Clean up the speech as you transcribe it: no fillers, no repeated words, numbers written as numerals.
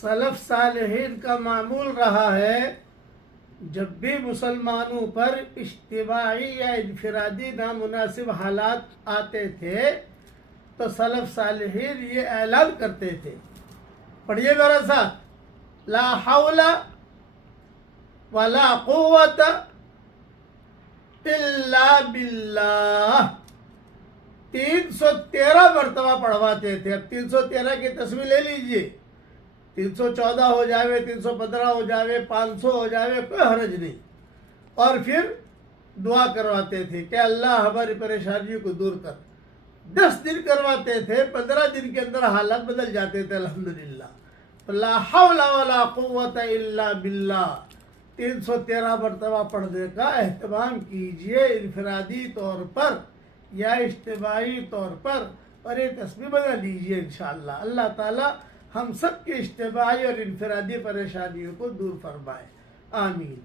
سلف صالحین کا معمول رہا ہے جب بھی مسلمانوں پر اجتماعی یا انفرادی نامناسب حالات آتے تھے تو سلف صالحین یہ اعلان کرتے تھے، پڑھیے میرے ساتھ، لا حول ولا قوت الا باللہ، 313 مرتبہ پڑھواتے تھے۔ اب 313 کی تصویر لے لیجئے، 314 ہو جاوے، 315 ہو جاوے، 500 ہو جاوے، کوئی حرج نہیں۔ اور پھر دعا کرواتے تھے کہ اللہ ہماری پریشانیوں کو دور کر۔ 10 دن کرواتے تھے، 15 دن کے اندر حالات بدل جاتے تھے الحمدللہ۔ لا حول ولا قوت الا باللہ 313 مرتبہ پڑھنے کا اہتمام کیجئے، انفرادی طور پر یا اجتماعی طور پر، اور یہ تسبیح بنا لیجئے انشاءاللہ۔ اللہ تعالی ہم سب کے اجتماعی اور انفرادی پریشانیوں کو دور فرمائے، آمین۔